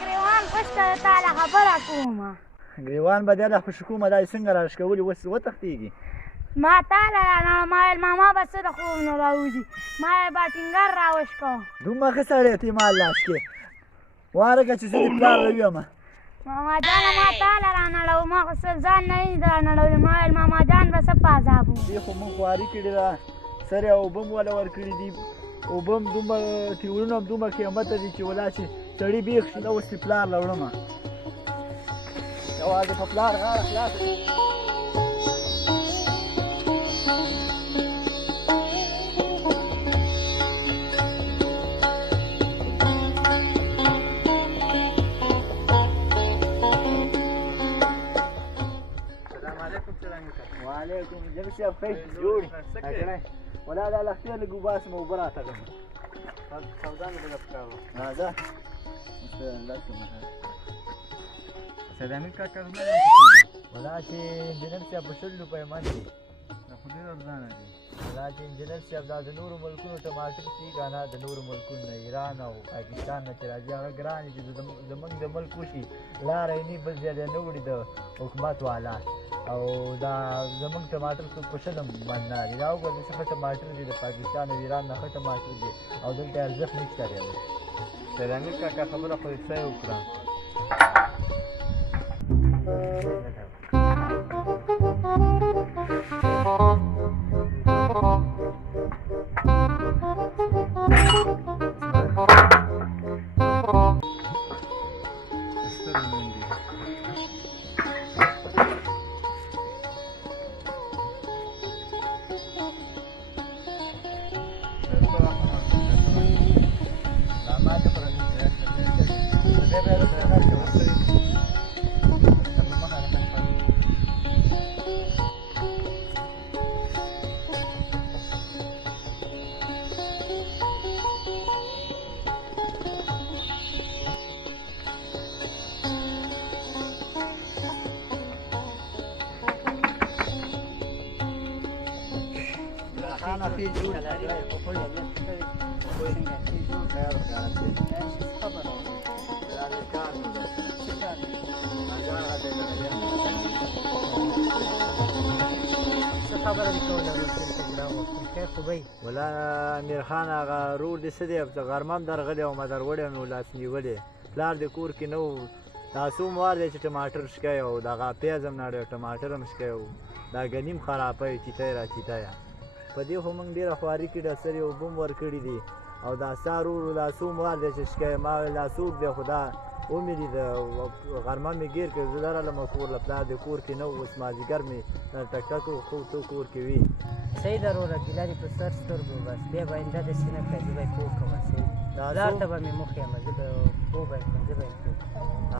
ګریوان خوشته تعالی خبره کومه ګریوان به دی د خوشي کومه دا یې څنګه راښکولي اوس وتښتېږي ما تعالی ما ویل ماما به څه د خوب نه راوځي ما یې با ټینګر راوشکو دومره ښه سړی ته یې ما لاس کې وارګه چې زه دې پلار رویم ماما جانه ما تعالی رانړوو ما خو څه ځان نه وي رانړولي ما ویل ماما جان به څه په عذاب وو دې خو مونږ خواري کړې ده سر یې اوبه م وله ورکړي دي اوبه هم دومره تیورونه هم دومره قیمته دي چې ولا چې سړي بیخ شي نه اوس دې پلار له وړمه یوازې په پلار غاړه خلاصه وعلیکم جنګ صاحب ښه جوړ ولا دا لښتې لږ وباسم اوبه راته کړم سودا مې لږه پکار وه راځه سید امین کاکا ولا چې انجینر صاحب په 100 روپۍ من دي دا خو ډېر ارزانه دي ولا چې انجینر صاحب دا د نورو ملکونو ټماټر کېږي که نه د نورو ملکونو نه ایران او پاکستان نه چې راځي هغه ګران دي چې زمونږ د ملک وشي لاره یې نه بل ځای دی نه وړي د حکومت والا او دا زمونږ ټماټر څوک په 100 من نه دي دا وګوره چې ښه ټماټر دي د پاکستان او ایران نه ښه ټماټر دي او دلته ارزښت نشته دی اوس سید امین کاکا خبره خو یې څه وکړه أنا في جود ولا امیر خان هغه رور دې څه دی غرمه هم درغلی او ما درغلی مې ولاس نیولې پلار د کور کې نه و دا څومره دی چې ټماټر شکی او دغه پیاز هم نړی ټماټر هم شکی و دا ګنیم خرابی چیتی را چیتیه په دې خو موږ ډېره خواري کړې ده سر یې اوبه هم ورکړي دي او دا ستا ورور دا څومره دی چې شکی ما ویل دا څوک دی خو دا ومې لید غرمه مې ګیر کړ زه درغلم کور له پلار د کور کې نه و اوس مازدیګر مې ټک ټک خو تو کور کې وي صحیح ده وروره ګیله دې په سر سترګو بس بیا به آینده داسې نه کوې زه به یې پوه کړم صحیح پلار ته به مې مخ یم زه به پوه به یې کړم زه به یې پوه کړم